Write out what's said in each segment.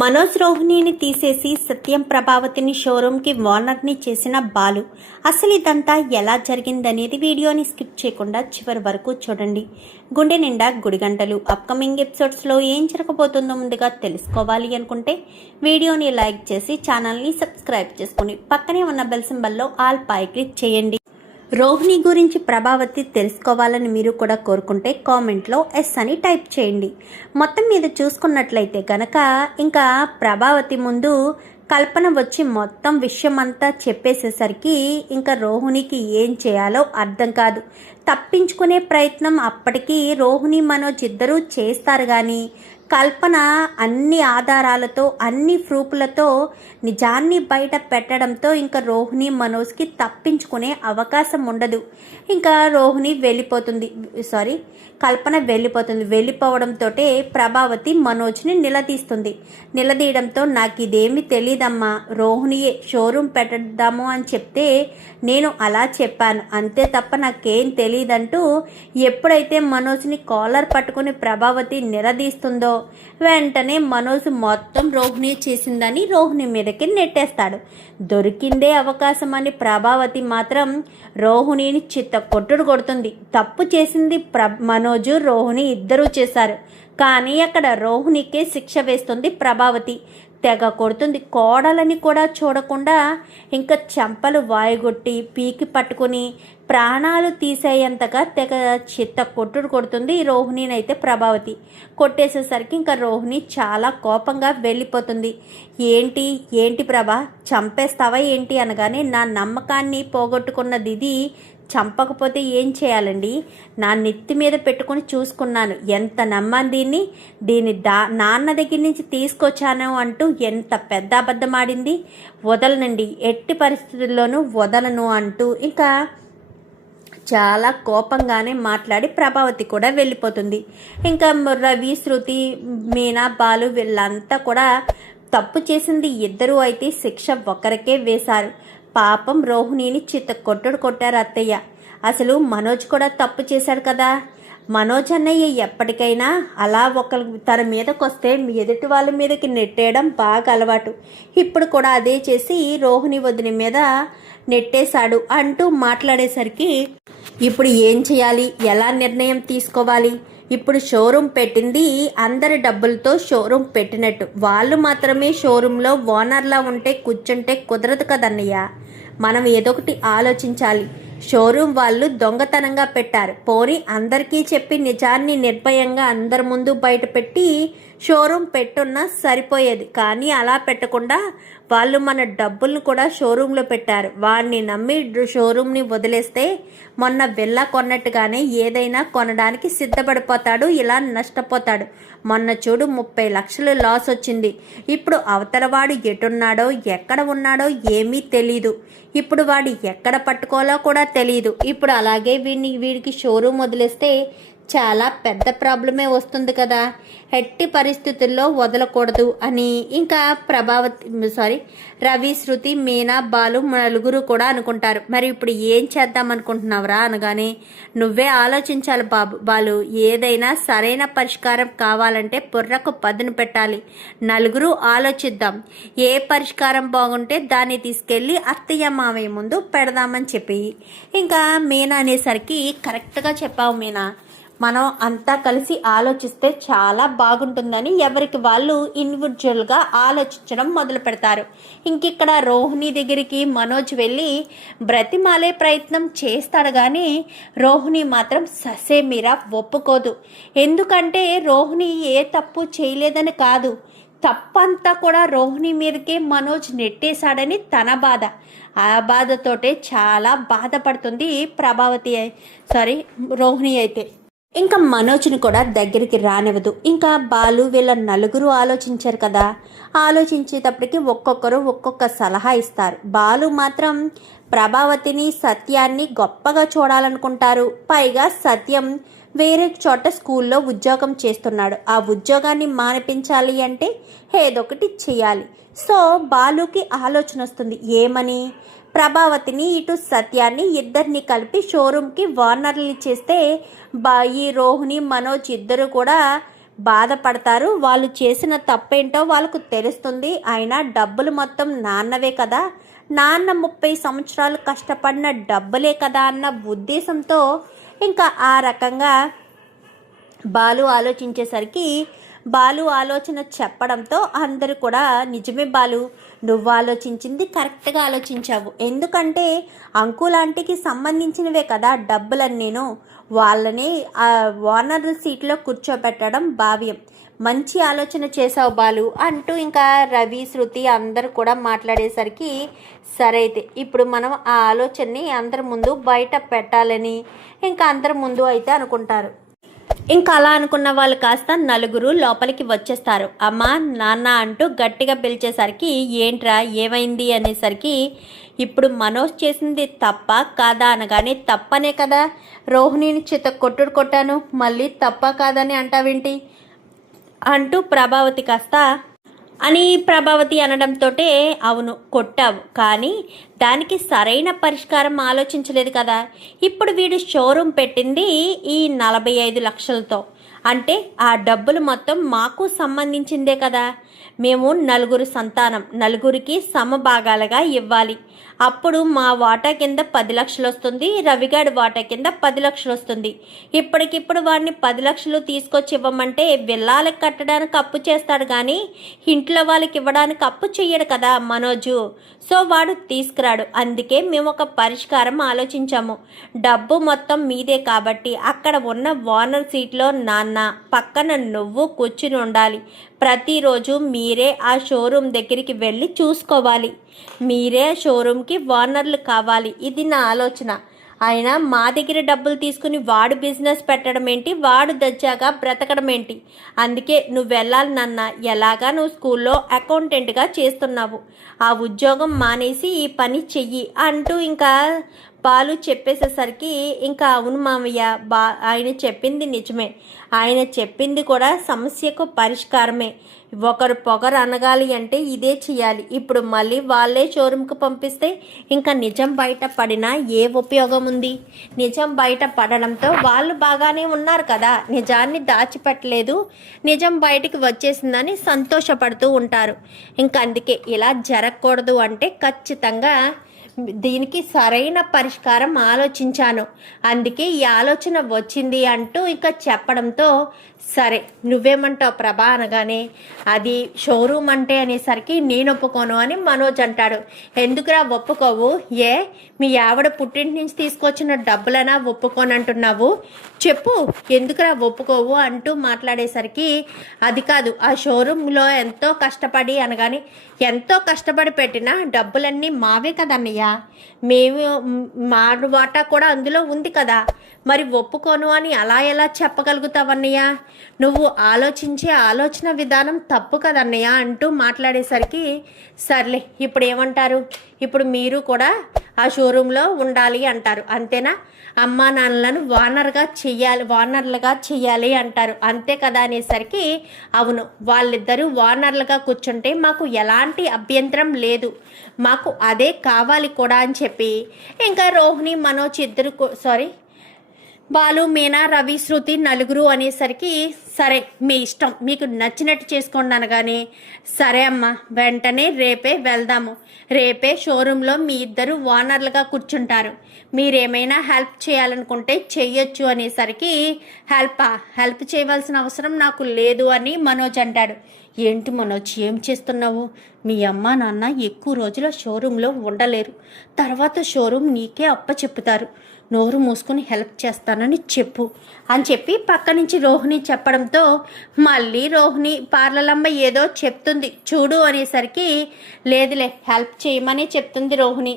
మనోజ్ రోహిణిని తీసేసి సత్యం ప్రభావతిని షోరూమ్కి ఓనర్ని చేసిన బాలు. అసలు ఇదంతా ఎలా జరిగిందనేది వీడియోని స్కిప్ చేయకుండా చివరి వరకు చూడండి. గుండె నిండా గుడిగంటలు అప్కమింగ్ ఎపిసోడ్స్లో ఏం జరగబోతుందో ముందుగా తెలుసుకోవాలి అనుకుంటే వీడియోని లైక్ చేసి ఛానల్ని సబ్స్క్రైబ్ చేసుకుని పక్కనే ఉన్న బెల్ సింబల్లో ఆల్ పై క్లిక్ చేయండి. రోహిణి గురించి ప్రభావతి తెలుసుకోవాలని మీరు కూడా కోరుకుంటే కామెంట్లో ఎస్ అని టైప్ చేయండి. మొత్తం మీద చూసుకున్నట్లయితే కనుక ఇంకా ప్రభావతి ముందు కల్పన వచ్చి మొత్తం విషయం అంతా చెప్పేసేసరికి ఇంకా రోహిణికి ఏం చేయాలో అర్థం కాదు. తప్పించుకునే ప్రయత్నం అప్పటికీ రోహిణి మనోజ్ ఇద్దరూ చేస్తారు కానీ కల్పన అన్ని ఆధారాలతో అన్ని ప్రూఫ్లతో నిజాన్ని బయట పెట్టడంతో ఇంకా రోహిణి మనోజ్కి తప్పించుకునే అవకాశం ఉండదు. ఇంకా రోహిణి కల్పన వెళ్ళిపోవడంతో ప్రభావతి మనోజ్ని నిలదీయడంతో నాకు ఇదేమీ తెలియదమ్మా, రోహిణియే షోరూమ్ పెట్టదాము అని చెప్తే నేను అలా చెప్పాను అంతే తప్ప నాకేం తెలియదంటూ ఎప్పుడైతే మనోజ్ని కాలర్ పట్టుకుని ప్రభావతి నిలదీస్తుందో వెంటనే మనోజ్ మొత్తం రోహిణి చేసిందని రోహిణి మీదకి నెట్టేస్తాడు. దొరికిందే అవకాశం అని ప్రభావతి మాత్రం రోహిణిని కొట్టుడు కొడుతుంది. తప్పు చేసింది మనోజు రోహిణి ఇద్దరూ చేశారు కానీ అక్కడ రోహిణికే శిక్ష వేస్తుంది ప్రభావతి. తెగ కొడుతుంది. కోడలని కూడా చూడకుండా ఇంకా చెంపలు వాయుగొట్టి పీకి పట్టుకుని ప్రాణాలు తీసేయంతగా తెగ కొట్టుడు కొడుతుంది రోహిణినైతే ప్రభావతి. కొట్టేసేసరికి ఇంకా రోహిణి చాలా కోపంగా వెళ్ళిపోతుంది. ఏంటి ప్రభా, చంపేస్తావా ఏంటి అనగానే నా నమ్మకాన్ని పోగొట్టుకున్నది ఇది, చంపకపోతే ఏం చేయాలండి, నా నెత్తి మీద పెట్టుకుని చూసుకున్నాను, ఎంత నమ్మాను దీన్ని నాన్న దగ్గర నుంచి తీసుకొచ్చాను అంటూ ఎంత పెద్ద అబద్ధమాడింది, వదలనండి, ఎట్టి పరిస్థితుల్లోనూ వదలను అంటూ ఇంకా చాలా కోపంగానే మాట్లాడి ప్రభావతి కూడా వెళ్ళిపోతుంది. ఇంకా రవి, శృతి, మీనా, బాలు వీళ్ళంతా కూడా తప్పు చేసింది ఇద్దరూ అయితే శిక్ష ఒకరికే వేశారు. పాపం రోహిణిని కొట్టారు అత్తయ్య. అసలు మనోజ్ కూడా తప్పు చేశాడు కదా, మనోజ్ అన్నయ్య ఎప్పటికైనా అలా తన మీదకి వస్తే ఎదుటి వాళ్ళ మీదకి నెట్టేయడం బాగా అలవాటు. ఇప్పుడు కూడా అదే చేసి రోహిణి వదిన మీద నెట్టేశాడు అంటూ మాట్లాడేసరికి ఇప్పుడు ఏం చేయాలి, ఎలా నిర్ణయం తీసుకోవాలి? ఇప్పుడు షోరూమ్ పెట్టింది అందరి డబ్బులతో షోరూమ్ పెట్టినట్టు, వాళ్ళు మాత్రమే షోరూంలో ఓనర్లా కూర్చుంటే కుదరదు కదన్నయ్య, మనం ఏదొకటి ఆలోచించాలి. షోరూమ్ వాళ్ళు దొంగతనంగా పెట్టారు, పోనీ అందరికీ చెప్పి నిజాన్ని నిర్భయంగా అందరి ముందు బయట పెట్టి షోరూమ్ పెట్టున్నా సరిపోయేది. కానీ అలా పెట్టకుండా వాళ్ళు మన డబ్బులను కూడా షోరూంలో పెట్టారు. వాడిని నమ్మి షోరూమ్ని వదిలేస్తే మొన్న విల్లా కొన్నట్టుగానే ఏదైనా కొనడానికి సిద్ధపడిపోతాడు, ఇలా నష్టపోతాడు. మొన్న చూడు 30 లక్షలు లాస్ వచ్చింది. ఇప్పుడు అవతలవాడు ఎటున్నాడో ఎక్కడ ఉన్నాడో ఏమీ తెలీదు. ఇప్పుడు వాడు ఎక్కడ పట్టుకోవాలో కూడా తెలియదు. ఇప్పుడు అలాగే వీడికి షోరూమ్ వదిలేస్తే చాలా పెద్ద ప్రాబ్లమే వస్తుంది కదా, ఎట్టి పరిస్థితుల్లో వదలకూడదు అని ఇంకా రవి, శృతి, మీనా, బాలు నలుగురు కూడా అనుకుంటారు. మరి ఇప్పుడు ఏం చేద్దాం అనుకుంటున్నావురా అనగానే నువ్వే ఆలోచించాలి బాలు, ఏదైనా సరైన పరిష్కారం కావాలంటే బుర్రకు పదును పెట్టాలి, నలుగురు ఆలోచిద్దాం, ఏ పరిష్కారం బాగుంటే దాన్ని తీసుకెళ్ళి అత్తయ్య మావయ్య ముందు పెడదామని చెప్పి ఇంకా మీనా అనేసరికి కరెక్ట్గా చెప్పావు మీనా, మనం అంతా కలిసి ఆలోచిస్తే చాలా బాగుంటుందని ఎవరికి వాళ్ళు ఇండివిజువల్గా ఆలోచించడం మొదలు పెడతారు. ఇంకిక్కడ రోహిణి దగ్గరికి మనోజ్ వెళ్ళి బ్రతిమాలే ప్రయత్నం చేస్తాడు కానీ రోహిణి మాత్రం ససేమిరా ఒప్పుకోదు. ఎందుకంటే రోహిణి ఏ తప్పు చేయలేదని కాదు, తప్పంతా కూడా రోహిణి మీదకే మనోజ్ నెట్టేశాడని తన బాధ. ఆ బాధతోటే చాలా బాధపడుతుంది రోహిణి అయితే. ఇంకా మనోజ్ని కూడా దగ్గరికి రానివ్వదు. ఇంకా బాలు వీళ్ళ నలుగురు ఆలోచించారు కదా, ఆలోచించేటప్పటికి ఒక్కొక్కరు ఒక్కొక్క సలహా ఇస్తారు. బాలు మాత్రం ప్రభావతిని, సత్యాన్ని గొప్పగా చూడాలనుకుంటారు. పైగా సత్యం వేరే చోట స్కూల్లో ఉద్యోగం చేస్తున్నాడు, ఆ ఉద్యోగాన్ని మానిపించాలి అంటే ఏదొకటి చేయాలి. సో బాలుకి ఆలోచన వస్తుంది, ఏమని, ప్రభావతిని ఇటు సత్యాన్ని ఇద్దరిని కలిపి షోరూమ్కి ఓనర్లు చేస్తే ఈ రోహిణి మనోజ్ ఇద్దరు కూడా బాధపడతారు. వాళ్ళు చేసిన తప్పేంటో వాళ్ళకు తెలుస్తుంది. అయినా డబ్బులు మొత్తం నాన్నవే కదా, నాన్న 30 సంవత్సరాలు కష్టపడిన డబ్బులే కదా అన్న ఉద్దేశంతో ఇంకా ఆ రకంగా బాలు ఆలోచించేసరికి బాలు ఆలోచన చెప్పడంతో అందరూ కూడా నిజమే బాలు, నువ్వు ఆలోచించింది కరెక్ట్గా ఆలోచించావు. ఎందుకంటే అంకులాంటికి సంబంధించినవే కదా డబ్బులన్నీను, వాళ్ళని ఆ ఓనర్ సీట్లో కూర్చోబెట్టడం భావ్యం. మంచి ఆలోచన చేసావు బాలు అంటూ ఇంకా రవి శృతి అందరూ కూడా మాట్లాడేసరికి సరే అయితే ఇప్పుడు మనం ఆ ఆలోచనని అందరి ముందు బయట పెట్టాలని ఇంకా అందరి ముందు అయితే అనుకుంటారు. ఇంకా అలా అనుకున్న వాళ్ళు కాస్త నలుగురు లోపలికి వచ్చేస్తారు. అమ్మ నాన్న అంటూ గట్టిగా పిలిచేసరికి ఏంట్రా ఏమైంది అనేసరికి ఇప్పుడు మనోజ్ చేసింది తప్ప కాదా అనగానే తప్పనే కదా, రోహిణిని కొట్టుడు కొట్టాను, మళ్ళీ తప్ప కాదని అంటావేంటి అంటూ ప్రభావతి కాస్త ప్రభావతి అనడంతో అవును కొట్టావు, కానీ దానికి సరైన పరిష్కారం ఆలోచించలేదు కదా. ఇప్పుడు వీడు షోరూమ్ పెట్టింది ఈ 45 లక్షలతో, అంటే ఆ డబ్బులు మొత్తం మాకు సంబంధించిందే కదా. మేము నలుగురు సంతానం, నలుగురికి సమభాగాలుగా ఇవ్వాలి. అప్పుడు మా వాటా కింద 10 లక్షలు వస్తుంది, రవిగాడి వాటా కింద 10 లక్షలు వస్తుంది. ఇప్పటికిప్పుడు వాడిని 10 లక్షలు తీసుకొచ్చి ఇవ్వమంటే విల్లాలకు కట్టడానికి అప్పు చేస్తాడు కానీ ఇంట్లో వాళ్ళకి ఇవ్వడానికి అప్పు చెయ్యడు కదా మనోజు. సో వాడు తీసుకురాడు. అందుకే మేము ఒక పరిష్కారం ఆలోచించాము. డబ్బు మొత్తం మీదే కాబట్టి అక్కడ ఉన్న ఓనర్ సీట్లో నాన్న, పక్కన నువ్వు కూర్చుని ఉండాలి. ప్రతిరోజు మీరే ఆ షోరూమ్ దగ్గరికి వెళ్ళి చూసుకోవాలి. మీరే షోరూమ్కి ఓనర్లు కావాలి. ఇది నా ఆలోచన. ఆయన మా దగ్గర డబ్బులు తీసుకుని వాడు బిజినెస్ పెట్టడం ఏంటి, వాడు దజ్జాగా బ్రతకడం ఏంటి. అందుకే నువ్వు వెళ్ళాలి నాన్న. ఎలాగా నువ్వు స్కూల్లో అకౌంటెంట్గా చేస్తున్నావు, ఆ ఉద్యోగం మానేసి ఈ పని చెయ్యి అంటూ ఇంకా బాలు చెప్పేసేసరికి ఇంకా అవును మామయ్య, ఆయన చెప్పింది నిజమే, ఆయన చెప్పింది కూడా సమస్యకు పరిష్కారమే. ఒకరు పొగరు అనగాలి అంటే ఇదే చేయాలి. ఇప్పుడు మళ్ళీ వాళ్ళే షోరూమ్కి పంపిస్తే ఇంకా నిజం బయట పడినా ఏ ఉపయోగం ఉంది. నిజం బయట పడడంతో వాళ్ళు బాగానే ఉన్నారు కదా, నిజాన్ని దాచిపెట్టలేదు, నిజం బయటికి వచ్చేసిందని సంతోషపడుతూ ఉంటారు. ఇంకా అందుకే ఇలా జరగకూడదు అంటే ఖచ్చితంగా దీనికి సరైన పరిష్కారం ఆలోచించాను, అందుకే ఈ ఆలోచన వచ్చింది అంటూ ఇంకా చెప్పడంతో సరే నువ్వేమంటావు ప్రభా అనగానే అది షోరూమ్ అంటే అనేసరికి నేను ఒప్పుకోను అని మనోజ్ అంటాడు. ఎందుకురా ఒప్పుకోవు, ఏ మీ ఆవిడ పుట్టింటి నుంచి తీసుకొచ్చిన డబ్బులైనా ఒప్పుకోనంటున్నావు, చెప్పు ఎందుకురా ఒప్పుకోవు అంటూ మాట్లాడేసరికి అది కాదు, ఆ షోరూంలో ఎంతో కష్టపడి అనగానే ఎంతో కష్టపడి పెట్టిన డబ్బులన్నీ మావే కదన్నయ్య, మేము మా వాటా కూడా అందులో ఉంది కదా, మరి ఒప్పుకోను అని అలా ఎలా చెప్పగలుగుతావన్నయ్య, నువ్వు ఆలోచించే ఆలోచన విధానం తప్పు కదన్నయ్య అంటూ మాట్లాడేసరికి సర్లే ఇప్పుడు ఏమంటారు, ఇప్పుడు మీరు కూడా ఆ షోరూంలో ఉండాలి అంటారు అంతేనా, అమ్మా నాన్నలను ఓనర్లుగా చెయ్యాలి అంటారు అంతే కదా అనేసరికి అవును వాళ్ళిద్దరూ ఓనర్లుగా కూర్చుంటే మాకు ఎలాంటి అభ్యంతరం లేదు, మాకు అదే కావాలి కూడా అని చెప్పి ఇంకా రోహిణి మనోజ్ ఇద్దరు బాలు మీనా రవి శృతి నలుగురు అనేసరికి సరే మీ ఇష్టం మీకు నచ్చినట్టు చేసుకోండి అనగానే సరే అమ్మ వెంటనే రేపే వెళ్దాము, రేపే షోరూంలో మీ ఇద్దరు ఓనర్లుగా కూర్చుంటారు, మీరేమైనా హెల్ప్ చేయాలనుకుంటే చెయ్యొచ్చు అనేసరికి హెల్ప్ చేయవలసిన అవసరం నాకు లేదు అని మనోజ్ అంటాడు. ఏంటి మనోజ్ ఏం చేస్తున్నావు, మీ అమ్మ నాన్న ఎక్కువ రోజుల షోరూంలో ఉండలేరు, తర్వాత షోరూమ్ నీకే అప్పచెప్పుతారు, నోరు మూసుకొని హెల్ప్ చేస్తానని చెప్పు అని చెప్పి పక్క నుంచి రోహిణి చెప్పడంతో మళ్ళీ రోహిణి పార్లలమ్మ ఏదో చెప్తుంది చూడు అనేసరికి లేదులే హెల్ప్ చేయమని చెప్తుంది రోహిణి,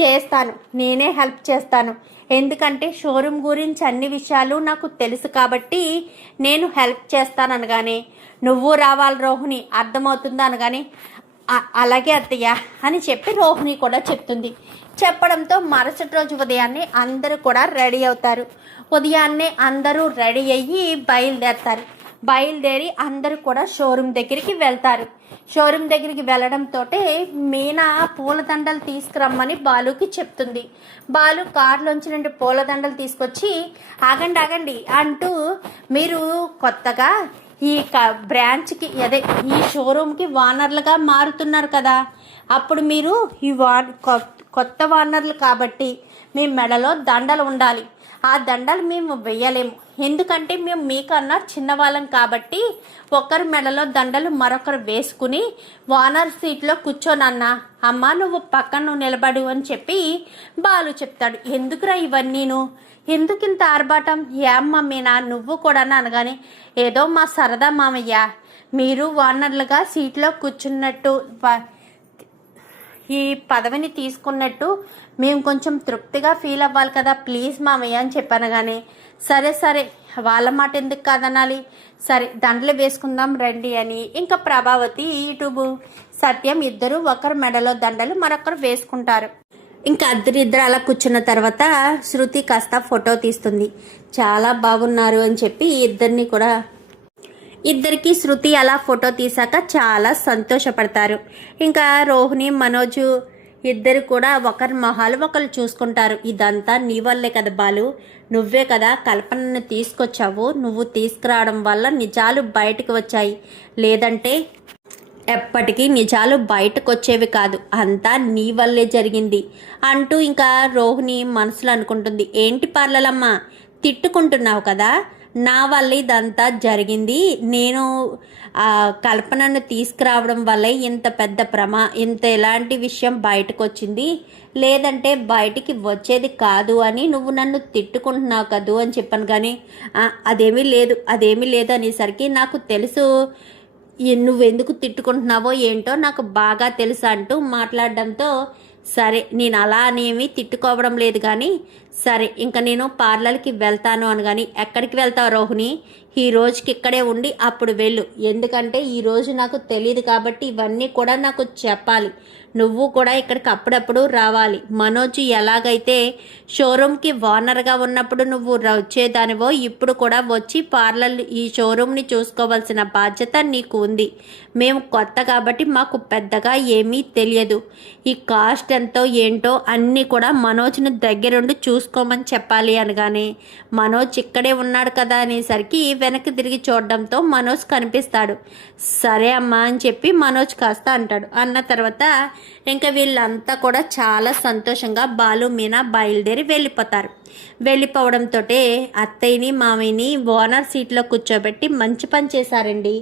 చేస్తాను నేనే హెల్ప్ చేస్తాను, ఎందుకంటే షోరూమ్ గురించి అన్ని విషయాలు నాకు తెలుసు కాబట్టి నేను హెల్ప్ చేస్తాను అనగానే నువ్వు రావాలి రోహిణి అర్థమవుతుందా అనగానే అలాగే అత్తయ్య అని చెప్పి రోహిణి కూడా చెప్తుంది. చెప్పడంతో మరుసటి రోజు ఉదయాన్నే అందరూ కూడా రెడీ అవుతారు. ఉదయాన్నే అందరూ రెడీ అయ్యి బయలుదేరి అందరూ కూడా షోరూమ్ దగ్గరికి వెళ్తారు. షోరూమ్ దగ్గరికి వెళ్ళడంతో మీనా పూలదండలు తీసుకురమ్మని బాలుకి చెప్తుంది. బాలు కారులోంచి 2 పూలదండలు తీసుకొచ్చి ఆగండి అంటూ మీరు కొత్తగా ఈ బ్రాంచ్కి అదే ఈ షోరూమ్కి ఓనర్లుగా మారుతున్నారు కదా, అప్పుడు మీరు ఈ కొత్త ఓనర్లు కాబట్టి మీ మెడలో దండలు ఉండాలి. ఆ దండలు మేము వెయ్యలేము, ఎందుకంటే మేము మీకన్నా చిన్నవాళ్ళం కాబట్టి ఒకరి మెడలో దండలు మరొకరు వేసుకుని ఓనర్ సీట్లో కూర్చోనన్నా, అమ్మ నువ్వు పక్కన నిలబడు అని చెప్పి బాలు చెప్తాడు. ఎందుకురా ఇవన్నీను, ఎందుకు ఇంత ఆర్భాటం, ఏమ్మ మీనా నువ్వు కూడా అనగానే, ఏదో మా సరదా మామయ్య, మీరు ఓనర్లుగా సీట్లో కూర్చున్నట్టు ఈ పదవిని తీసుకున్నట్టు మేము కొంచెం తృప్తిగా ఫీల్ అవ్వాలి కదా, ప్లీజ్ మామయ్య అని చెప్పాను. కానీ సరే సరే వాళ్ళ మాట ఎందుకు కాదనాలి, సరే దండలు వేసుకుందాం రండి అని ఇంకా ప్రభావతి ఇటు సత్యం ఇద్దరు ఒకరు మెడలో దండలు మరొకరు వేసుకుంటారు. ఇంకా ఇద్దరు అలా కూర్చున్న తర్వాత శృతి కాస్త ఫోటో తీస్తుంది. చాలా బాగున్నారు అని చెప్పి ఇద్దరికి శృతి అలా ఫోటో తీసాక చాలా సంతోషపడతారు. ఇంకా రోహిణి మనోజు ఇద్దరు కూడా ఒకరి మొహాలు ఒకరు చూసుకుంటారు. ఇదంతా నీ వల్లే కదా బాలు, నువ్వే కదా కల్పనను తీసుకొచ్చావు, నువ్వు తీసుకురావడం వల్ల నిజాలు బయటకు వచ్చాయి, లేదంటే ఎప్పటికీ నిజాలు బయటకు వచ్చేవి కాదు, అంతా నీ వల్లే జరిగింది అంటూ ఇంకా రోహిణి మనసులో అనుకుంటుంది. ఏంటి పార్లలమ్మ తిట్టుకుంటున్నావు కదా, నా వల్ల ఇదంతా జరిగింది, నేను కల్పనను తీసుకురావడం వల్లే ఇంత పెద్ద ఇంత ఎలాంటి విషయం బయటకు వచ్చింది, లేదంటే బయటికి వచ్చేది కాదు అని నువ్వు నన్ను తిట్టుకుంటున్నావు కదూ అని చెప్పాను. కానీ అదేమీ లేదు అనేసరికి నాకు తెలుసు నువ్వెందుకు తిట్టుకుంటున్నావో ఏంటో నాకు బాగా తెలుసు అంటూ మాట్లాడడంతో, సరే నేను అలా అనేమి తిట్టుకోవడం లేదు కానీ సరే ఇంకా నేను పార్లర్కి వెళ్తాను అని. కానీ ఎక్కడికి వెళ్తావు రోహిణి, ఈ రోజుకి ఇక్కడే ఉండి అప్పుడు వెళ్ళు, ఎందుకంటే ఈరోజు నాకు తెలియదు కాబట్టి ఇవన్నీ కూడా నాకు చెప్పాలి, నువ్వు కూడా ఇక్కడికి అప్పుడప్పుడు రావాలి. మనోజ్ ఎలాగైతే షోరూమ్కి ఓనర్గా ఉన్నప్పుడు నువ్వు వచ్చేదానివో ఇప్పుడు కూడా వచ్చి ఈ షోరూమ్ని చూసుకోవాల్సిన బాధ్యత నీకు ఉంది. మేము కొత్త కాబట్టి మాకు పెద్దగా ఏమీ తెలియదు, ఈ కాస్ట్ ఎంతో ఏంటో అన్నీ కూడా మనోజ్ని దగ్గరుండి చూసుకోమని చెప్పాలి అనగానే, మనోజ్ ఇక్కడే ఉన్నాడు కదా అనేసరికి వెనక్కి తిరిగి చూడడంతో మనోజ్ కనిపిస్తాడు. సరే అమ్మా అని చెప్పి మనోజ్ కాస్త అంటాడు. అన్న తర్వాత ఇంకా వీళ్ళంతా కూడా చాలా సంతోషంగా బాలు మీనా బయలుదేరి వెళ్ళిపోవడంతో అత్తయ్యని మామయ్యని ఓనర్ సీట్లో కూర్చోబెట్టి మంచి పని చేశారండి,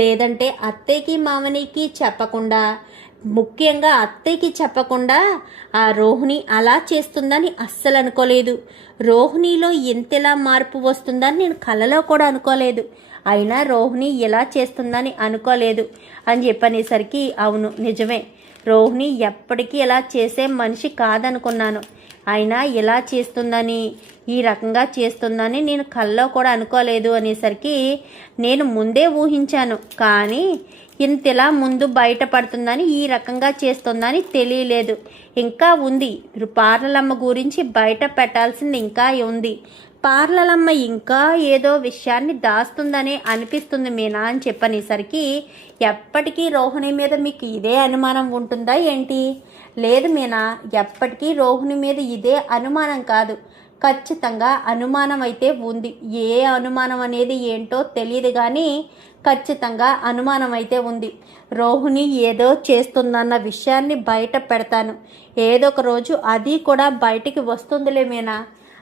లేదంటే అత్తయ్యకి మామయ్యకి చెప్పకుండా, ముఖ్యంగా అత్తయ్యకి చెప్పకుండా ఆ రోహిణి అలా చేస్తుందని అస్సలు అనుకోలేదు, రోహిణిలో ఎంతలా మార్పు వస్తుందని నేను కలలో కూడా అనుకోలేదు, అయినా రోహిణి ఎలా చేస్తుందని అనుకోలేదు అని చెప్పనేసరికి, అవును నిజమే, రోహిణి ఎప్పటికీ ఇలా చేసే మనిషి కాదనుకున్నాను, అయినా ఇలా చేస్తుందని, ఈ రకంగా చేస్తుందని నేను కల్లో కూడా అనుకోలేదు అనేసరికి, నేను ముందే ఊహించాను కానీ ఇంతలా ముందు బయటపడుతుందని, ఈ రకంగా చేస్తుందని తెలియలేదు, ఇంకా ఉంది, పార్లలమ్మ గురించి బయట పెట్టాల్సింది ఇంకా ఉంది, పార్లలమ్మ ఇంకా ఏదో విషయాన్ని దాస్తుందనే అనిపిస్తుంది మీనా అని చెప్పనేసరికి, ఎప్పటికీ రోహిణి మీద మీకు ఇదే అనుమానం ఉంటుందా ఏంటి? లేదు మీనా, ఎప్పటికీ రోహిణి మీద ఇదే అనుమానం కాదు, ఖచ్చితంగా అనుమానం అయితే ఉంది, ఏ అనుమానం అనేది ఏంటో తెలియదు కానీ ఖచ్చితంగా అనుమానం అయితే ఉంది, రోహిణి ఏదో చేస్తుందన్న విషయాన్ని బయట పెడతాను, ఏదో ఒక రోజు అది కూడా బయటికి వస్తుందిలే మీనా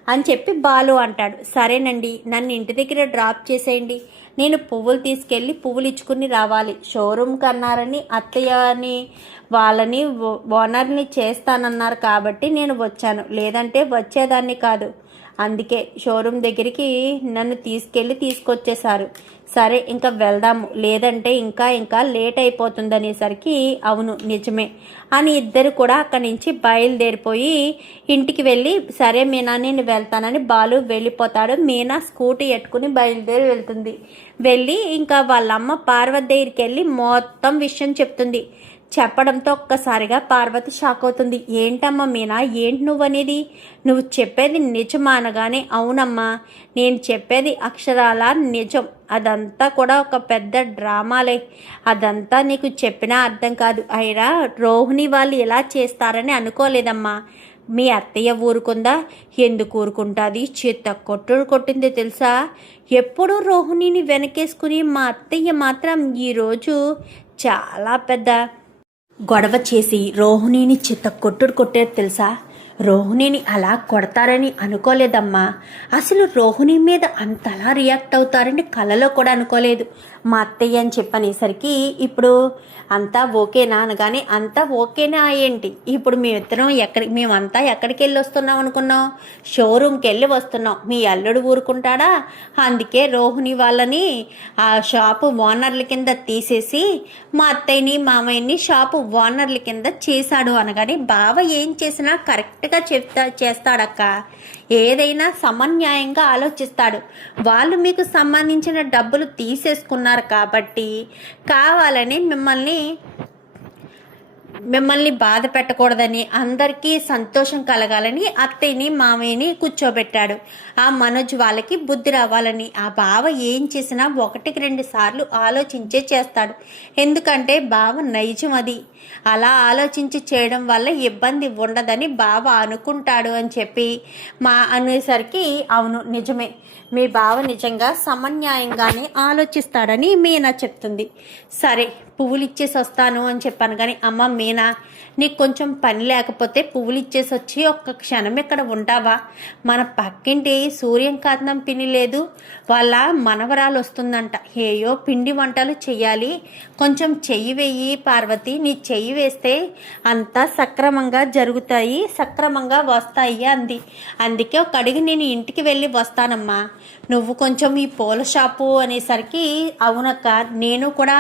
అని చెప్పి బాలు అంటాడు. సరేనండి, నన్ను ఇంటి దగ్గర డ్రాప్ చేసేయండి, నేను పువ్వులు తీసుకెళ్ళి పువ్వులు ఇచ్చుకుని రావాలి, షోరూమ్కి అన్నారని అత్తయ్యని వాళ్ళని ఓనర్ని చేస్తానన్నారు కాబట్టి నేను వచ్చాను, లేదంటే వచ్చేదాన్ని కాదు, అందుకే షోరూమ్ దగ్గరికి నన్ను తీసుకొచ్చేశారు, సరే ఇంకా వెళ్దాము, లేదంటే ఇంకా లేట్ అయిపోతుంది అనేసరికి, అవును నిజమే అని ఇద్దరు కూడా అక్కడి నుంచి బయలుదేరిపోయి ఇంటికి వెళ్ళి, సరే మీనా నేను వెళ్తానని బాలు వెళ్ళిపోతాడు. మీనా స్కూటీ ఎట్టుకుని బయలుదేరి వెళ్ళి ఇంకా వాళ్ళమ్మ పార్వతి దగ్గరికి వెళ్ళి మొత్తం విషయం చెప్తుంది. చెప్పడంతో ఒక్కసారిగా పార్వతి షాక్ అవుతుంది. ఏంటమ్మా మీనా, ఏంటి నువ్వనేది, నువ్వు చెప్పేది నిజమా అనగానే, అవునమ్మా నేను చెప్పేది అక్షరాల నిజం, అదంతా కూడా ఒక పెద్ద డ్రామాలే, అదంతా నీకు చెప్పినా అర్థం కాదు, అయినా రోహిణి వాళ్ళు ఎలా చేస్తారని అనుకోలేదమ్మా, మీ అత్తయ్య ఊరుకుందా? ఎందుకు ఊరుకుంటుంది? చిత్త కొట్టుడు కొట్టింది తెలుసా? ఎప్పుడూ రోహిణిని వెనకేసుకుని మా అత్తయ్య మాత్రం ఈరోజు చాలా పెద్ద గొడవ చేసి రోహిణిని చిత్త కొట్టుడు కొట్టేది తెలుసా? రోహిణిని అలా కొడతారని అనుకోలేదమ్మా. అసలు రోహిణి మీద అంతలా రియాక్ట్ అవుతారని కలలో కూడా అనుకోలేదు. మా అత్తయ్య అని చెప్పనేసరికి ఇప్పుడు అంతా ఓకేనా అనగానే అంతా ఓకేనా ఏంటి? ఇప్పుడు మేమంతా ఎక్కడికి వెళ్ళి వస్తున్నాం అనుకున్నాం? షోరూమ్కి వెళ్ళి వస్తున్నాం. మీ అల్లుడు ఊరుకుంటాడా? అందుకే రోహిణి వాళ్ళని ఆ షాపు ఓనర్ల కింద తీసేసి మా అత్తయ్యని మామయ్యని షాపు ఓనర్ల కింద చేశాడు అనగానే బావ ఏం చేసినా కరెక్ట్గా చేస్తాడక్క. ఏదైనా సమన్యాయంగా ఆలోచిస్తాడు. వాళ్ళు మీకు సంబంధించిన డబ్బులు తీసేసుకున్నారు కాబట్టి కావాలని మిమ్మల్ని బాధ పెట్టకూడదని, అందరికీ సంతోషం కలగాలని అత్తయ్యని మామయ్యని కూర్చోబెట్టాడు. ఆ మనోజ్ వాళ్ళకి బుద్ధి రావాలని. ఆ బావ ఏం చేసినా 1-2 సార్లు ఆలోచించే చేస్తాడు. ఎందుకంటే బావ నైజం అది. అలా ఆలోచించి చేయడం వల్ల ఇబ్బంది ఉండదని బావ అనుకుంటాడు అని చెప్పి అనేసరికి అవును నిజమే, మీ బావ నిజంగా సమన్యాయంగానే ఆలోచిస్తాడని మీనా చెప్తుంది. సరే పువ్వులు ఇచ్చేసి వస్తాను అని చెప్పాను. కానీ అమ్మ మీనా, నీకు కొంచెం పని లేకపోతే పువ్వులు ఇచ్చేసి వచ్చి ఒక్క క్షణం ఇక్కడ ఉంటావా? మన పక్కింటి సూర్యంకాంతం పిన్ని లేదు, వాళ్ళ మనవరాలు వస్తుందంట. ఏయో పిండి వంటలు చెయ్యాలి, కొంచెం చెయ్యి వేయి పార్వతి. నీ చెయ్యి వేస్తే అంతా సక్రమంగా జరుగుతాయి, సక్రమంగా వస్తాయి అంది. అందుకే ఒక అడిగి నేను ఇంటికి వెళ్ళి వస్తానమ్మా, నువ్వు కొంచెం ఈ పూల షాపు అనేసరికి అవునక్క నేను కూడా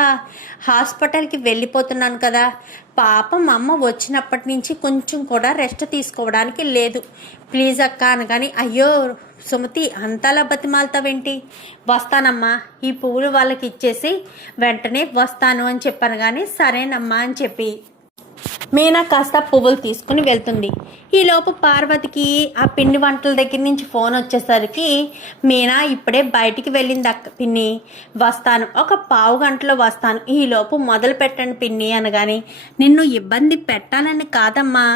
హాస్పిటల్కి వెళ్ళిపోతున్నాను కదా, పాపం అమ్మ వచ్చినప్పటి నుంచి కొంచెం కూడా రెస్ట్ తీసుకోవడానికి లేదు, ప్లీజ్ అక్క అనగాని అయ్యో సుమతి అంతలా బతిమాలతావేంటి? వస్తానమ్మా, ఈ పువ్వులు వాళ్ళకి ఇచ్చేసి వెంటనే వస్తాను అని చెప్పాను. కానీ సరేనమ్మా అని చెప్పి మీనా కాస్త పువ్వులు తీసుకుని వెళ్తుంది. ఈలోపు పార్వతికి ఆ పిండి వంటల దగ్గర నుంచి ఫోన్ వచ్చేసరికి మీనా ఇప్పుడే బయటికి వెళ్ళింది అక్క పిన్ని, వస్తాను, ఒక పావు గంటలో వస్తాను, ఈలోపు మొదలు పెట్టండి పిన్ని అనగానే నిన్ను ఇబ్బంది పెట్టాలని కాదమ్మా,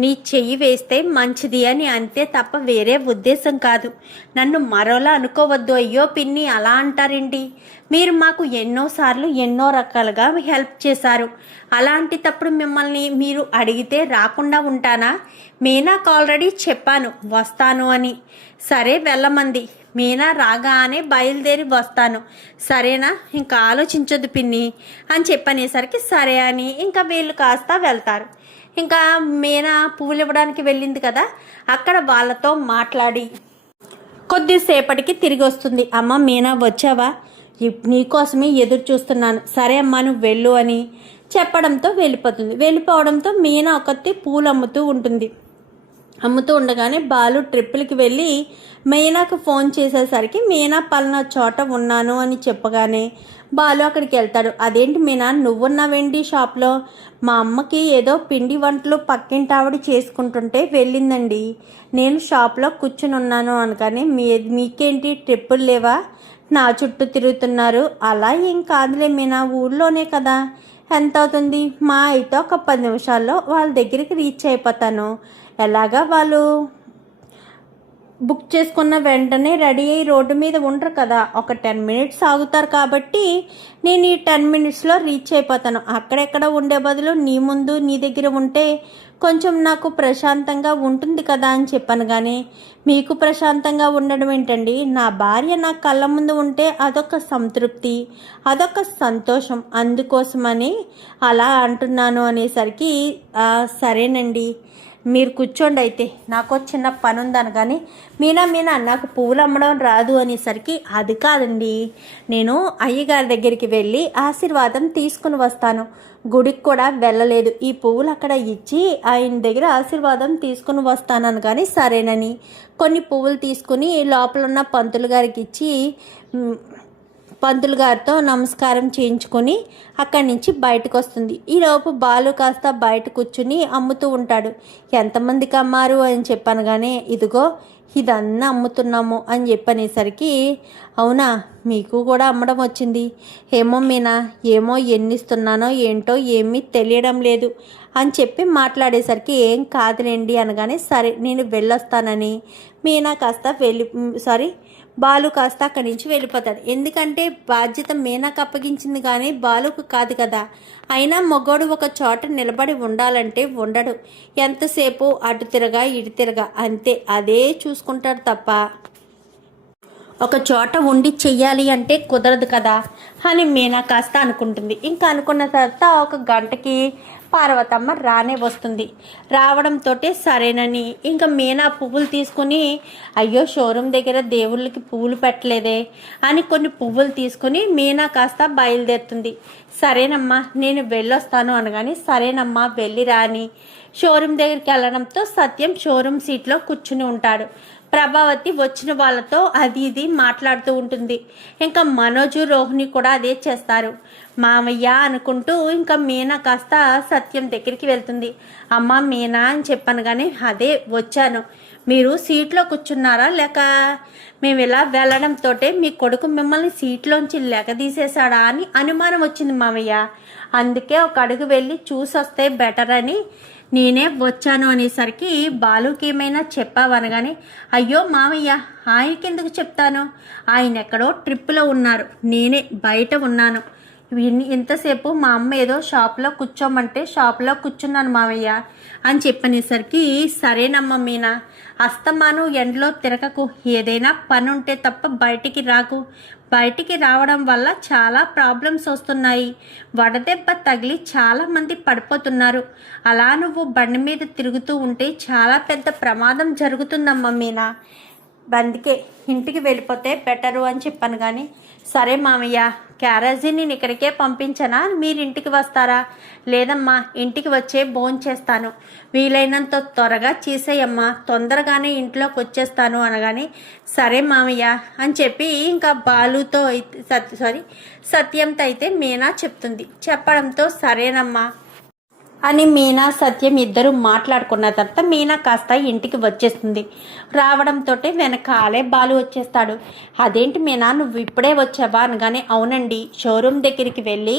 నీ చెయ్యి వేస్తే మంచిది అని అంతే తప్ప వేరే ఉద్దేశం కాదు. నన్ను మరోలా అనుకోవద్దు. అయ్యో పిన్ని అలా అంటారేంటి? మీరు మాకు ఎన్నోసార్లు ఎన్నో రకాలుగా హెల్ప్ చేశారు. అలాంటిటప్పుడు మిమ్మల్ని మీరు అడిగితే రాకుండా ఉంటానా? మీనాకు ఆల్రెడీ చెప్పాను వస్తాను అని. సరే వెళ్ళమంది. మీనా రాగానే బయలుదేరి వస్తాను, సరేనా? ఇంకా ఆలోచించొద్దు పిన్ని అని చెప్పనేసరికి సరే అని ఇంకా వీళ్ళు కాస్త వెళ్తారు. ఇంకా మీనా పువ్వులు ఇవ్వడానికి వెళ్ళింది కదా, అక్కడ వాళ్ళతో మాట్లాడి కొద్దిసేపటికి తిరిగి వస్తుంది. అమ్మ మీనా వచ్చావా? నీకోసమే ఎదురు చూస్తున్నాను. సరే అమ్మా నువ్వు వెళ్ళు అని చెప్పడంతో వెళ్ళిపోతుంది. వెళ్ళిపోవడంతో మీనా ఒకటి పూలు అమ్ముతూ ఉండగానే బాలు ట్రిప్పులకి వెళ్ళి మీనాకు ఫోన్ చేసేసరికి మీనా పలానా చోట ఉన్నాను అని చెప్పగానే బాలు అక్కడికి వెళ్తాడు. అదేంటి మీనా నువ్వున్నావేంటి షాప్లో? మా అమ్మకి ఏదో పిండి వంటలు పక్కింటి ఆవిడ చేసుకుంటుంటే వెళ్ళిందండి, నేను షాప్లో కూర్చుని ఉన్నాను అనగానే మీకేంటి ట్రిప్పులు లేవా? నా చుట్టూ తిరుగుతున్నారు. అలా ఏం కాదులే మీనా, ఊళ్ళోనే కదా, ఎంత అవుతుంది? మా అయితే ఒక 10 నిమిషాల్లో వాళ్ళ దగ్గరికి రీచ్ అయిపోతాను. ఎలాగా వాళ్ళు బుక్ చేసుకున్న వెంటనే రెడీ అయ్యి రోడ్డు మీద ఉండరు కదా, ఒక 10 మినిట్స్ ఆగుతారు కాబట్టి నేను ఈ 10 మినిట్స్లో రీచ్ అయిపోతాను. అక్కడెక్కడ ఉండే బదులు నీ ముందు నీ దగ్గర ఉంటే కొంచెం నాకు ప్రశాంతంగా ఉంటుంది కదా అని చెప్పాను. కానీ మీకు ప్రశాంతంగా ఉండడం ఏంటండి? నా భార్య నా కళ్ళ ముందు ఉంటే అదొక సంతృప్తి, అదొక సంతోషం, అందుకోసమని అలా అంటున్నాను అనేసరికి సరేనండి మీరు కూర్చోండి, అయితే నాకు చిన్న పని ఉందనగానే మీనా నాకు పువ్వులు అమ్మడం రాదు అనేసరికి అది కాదండి, నేను అయ్యగారి దగ్గరికి వెళ్ళి ఆశీర్వాదం తీసుకుని వస్తాను, గుడికి కూడా వెళ్ళలేదు, ఈ పువ్వులు అక్కడ ఇచ్చి ఆయన దగ్గర ఆశీర్వాదం తీసుకుని వస్తానని. కానీ సరేనని కొన్ని పువ్వులు తీసుకుని లోపల ఉన్న పంతులు గారికి ఇచ్చి పంతులు గారితో నమస్కారం చేయించుకొని అక్కడి నుంచి బయటకు వస్తుంది. ఈలోపు బాలు కాస్త బయట కూర్చుని అమ్ముతూ ఉంటాడు. ఎంతమందికి అమ్మారు అని చెప్పాను. కానీ ఇదిగో ఇదన్నా అమ్ముతున్నాము అని చెప్పనేసరికి, అవునా మీకు కూడా అమ్మడం వచ్చింది, ఏమో మీనా, ఏమో ఎన్ని ఇస్తున్నానో ఏంటో ఏమీ తెలియడం లేదు అని చెప్పి మాట్లాడేసరికి, ఏం కాదులేండి అనగానే, సరే నేను వెళ్ళొస్తానని మీనా కాస్త బాలు కాస్త అక్కడి నుంచి వెళ్ళిపోతాడు. ఎందుకంటే బాధ్యత మీనాకు అప్పగించింది కానీ బాలుకు కాదు కదా. అయినా మగోడు ఒక చోట నిలబడి ఉండాలంటే ఉండడు, ఎంతసేపు అటు తిరగా ఇటు తిరగా అంతే, అదే చూసుకుంటాడు తప్ప ఒక చోట ఉండి చెయ్యాలి అంటే కుదరదు కదా అని మీనా కాస్త అనుకుంటుంది. ఇంకా అనుకున్న తర్వాత ఒక గంటకి పార్వతమ్మ రానే వస్తుంది. రావడంతో సరేనని ఇంకా మీనా పువ్వులు తీసుకుని, అయ్యో షోరూమ్ దగ్గర దేవుళ్ళకి పువ్వులు పెట్టలేదే అని కొన్ని పువ్వులు తీసుకుని మీనా కాస్త బయలుదేరుతుంది. సరేనమ్మా నేను వెళ్ళొస్తాను అనగాని, సరేనమ్మా వెళ్ళిరా అని షోరూమ్ దగ్గరికి వెళ్ళడంతో సత్యం షోరూమ్ సీట్లో కూర్చుని ఉంటాడు. ప్రభావతి వచ్చిన వాళ్ళతో అది ఇది మాట్లాడుతూ ఉంటుంది. ఇంకా మనోజు రోహిణి కూడా అదే చేస్తారు. మామయ్య అనుకుంటూ ఇంకా మీనా కాస్త సత్యం దగ్గరికి వెళ్తుంది. అమ్మ మీనా అని చెప్పాను కానీ, అదే వచ్చాను, మీరు సీట్లో కూర్చున్నారా లేక మేము ఇలా వెళ్ళడంతో మీ కొడుకు మిమ్మల్ని సీట్లోంచి లెగదీసేశాడా అని అనుమానం వచ్చింది మామయ్య, అందుకే ఒక అడుగు వెళ్ళి చూసొస్తే బెటర్ అని నేనే వచ్చాను అనేసరికి, బాలుకి ఏమైనా చెప్పావనగానే, అయ్యో మామయ్య ఆయనకెందుకు చెప్తాను, ఆయన ఎక్కడో ట్రిప్పులో ఉన్నారు, నేనే బయట ఉన్నాను, ఇంతసేపు మా అమ్మ ఏదో షాప్లో కూర్చోమంటే షాప్లో కూర్చున్నాను మామయ్య అని చెప్పనేసరికి, సరేనమ్మ మీనా, అస్తమాను ఎండలో తిరగకు, ఏదైనా పని ఉంటే తప్ప బయటికి రాకు, బయటికి రావడం వల్ల చాలా ప్రాబ్లమ్స్ వస్తున్నాయి, వడదెబ్బ తగిలి చాలామంది పడిపోతున్నారు, అలా నువ్వు బండి మీద తిరుగుతూ ఉంటే చాలా పెద్ద ప్రమాదం జరుగుతుందమ్మా మీనా, అందుకే ఇంటికి వెళ్ళిపోతే బెటరు అని చెప్పాను. కానీ సరే మామయ్య, క్యారేజీ నేను ఇక్కడికే పంపించనా, మీరు ఇంటికి వస్తారా, లేదమ్మా ఇంటికి వచ్చే భోంచేస్తాను, వీలైనంత త్వరగా చేసేయమ్మా, తొందరగానే ఇంట్లోకి వచ్చేస్తాను అనగానే, సరే మామయ్య అని చెప్పి ఇంకా బాలుతో సత్యంతో అయితే మీనా చెప్తుంది. చెప్పడంతో సరేనమ్మా అని మీనా సత్యం ఇద్దరు మాట్లాడుకున్న తర్వాత మీనా కాస్త ఇంటికి వచ్చేస్తుంది. రావడంతో వెనకాలే బాలు వచ్చేస్తాడు. అదేంటి మీనా నువ్వు ఇప్పుడే వచ్చావా అనగానే, అవునండి షోరూమ్ దగ్గరికి వెళ్ళి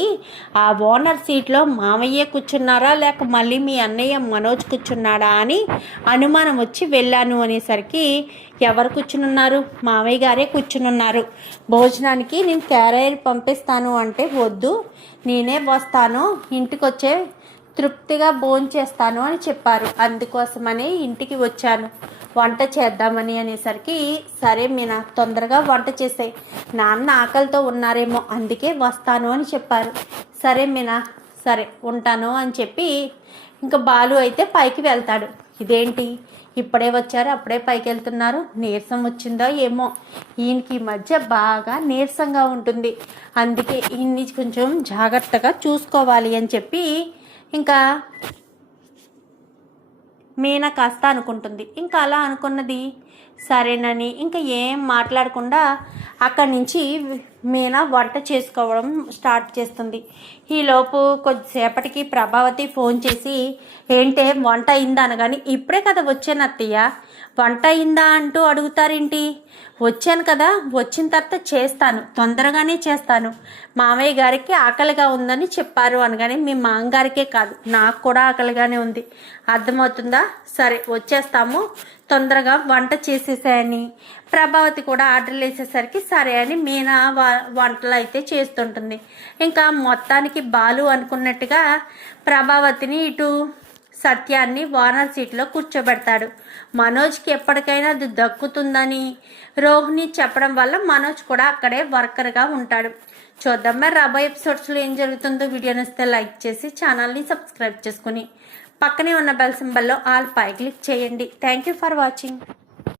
ఆ ఓనర్ సీట్లో మామయ్య కూర్చున్నారా లేక మళ్ళీ మీ అన్నయ్య మనోజ్ కూర్చున్నాడా అని అనుమానం వచ్చి వెళ్ళాను అనేసరికి, ఎవరు కూర్చునున్నారు, మామయ్య గారే కూర్చునున్నారు, భోజనానికి నేను క్యారియర్ పంపిస్తాను అంటే వద్దు, నేనే వస్తాను, ఇంటికి వచ్చే తృప్తిగా భోంచేస్తాను అని చెప్పారు, అందుకోసమని ఇంటికి వచ్చాను వంట చేద్దామని అనేసరికి, సరే మీనా తొందరగా వంట చేసే, నాన్న ఆకలితో ఉన్నారేమో అందుకే వస్తాను అని చెప్పారు, సరే మీనా సరే ఉంటాను అని చెప్పి ఇంకా బాలు అయితే పైకి వెళ్తాడు. ఇదేంటి ఇప్పుడే వచ్చారు అప్పుడే పైకి వెళ్తున్నారు, నీరసం వచ్చిందో ఏమో, ఈయనకి ఈ మధ్య బాగా నీరసంగా ఉంటుంది, అందుకే ఈయన్ని కొంచెం జాగ్రత్తగా చూసుకోవాలి అని చెప్పి ఇంకా మీనా కాస్త అనుకుంటుంది. ఇంకా అలా అనుకున్నది సరేనని ఇంకా ఏం మాట్లాడకుండా అక్కడి నుంచి మీనా వంట చేసుకోవడం స్టార్ట్ చేస్తుంది. ఈలోపు కొద్దిసేపటికి ప్రభావతి ఫోన్ చేసి, ఏంటే వంట అయిందా అనగాని, ఇప్పుడే కదా వచ్చాను అత్తయ్య, వంట అయిందా అంటూ అడుగుతారేంటి, వచ్చాను కదా, వచ్చిన తర్వాత చేస్తాను, తొందరగానే చేస్తాను, మామయ్య గారికి ఆకలిగా ఉందని చెప్పారు అనగానే, మీ మామగారికే కాదు నాకు కూడా ఆకలిగానే ఉంది, అర్థమవుతుందా, సరే వచ్చేస్తాము, తొందరగా వంట చేసేసాయని ప్రభావతి కూడా ఆర్డర్లు వేసేసరికి సరే అని మీనా వంటలు అయితే చేస్తుంటుంది. ఇంకా మొత్తానికి బాలు అనుకున్నట్టుగా ప్రభావతిని ఇటు సత్యాన్ని ఓనర్ సీట్లో కూర్చోబెడతాడు. మనోజ్కి ఎప్పటికైనా అది దక్కుతుందని రోహిణి చెప్పడం వల్ల మనోజ్ కూడా అక్కడే వర్కర్గా ఉంటాడు. చూద్దాం మరి రాబోయే ఎపిసోడ్స్లో ఏం జరుగుతుందో. వీడియో నచ్చితే లైక్ చేసి ఛానల్ని సబ్స్క్రైబ్ చేసుకుని పక్కనే ఉన్న బెల్ సింబల్లో ఆల్ పై క్లిక్ చేయండి. Thank you for watching.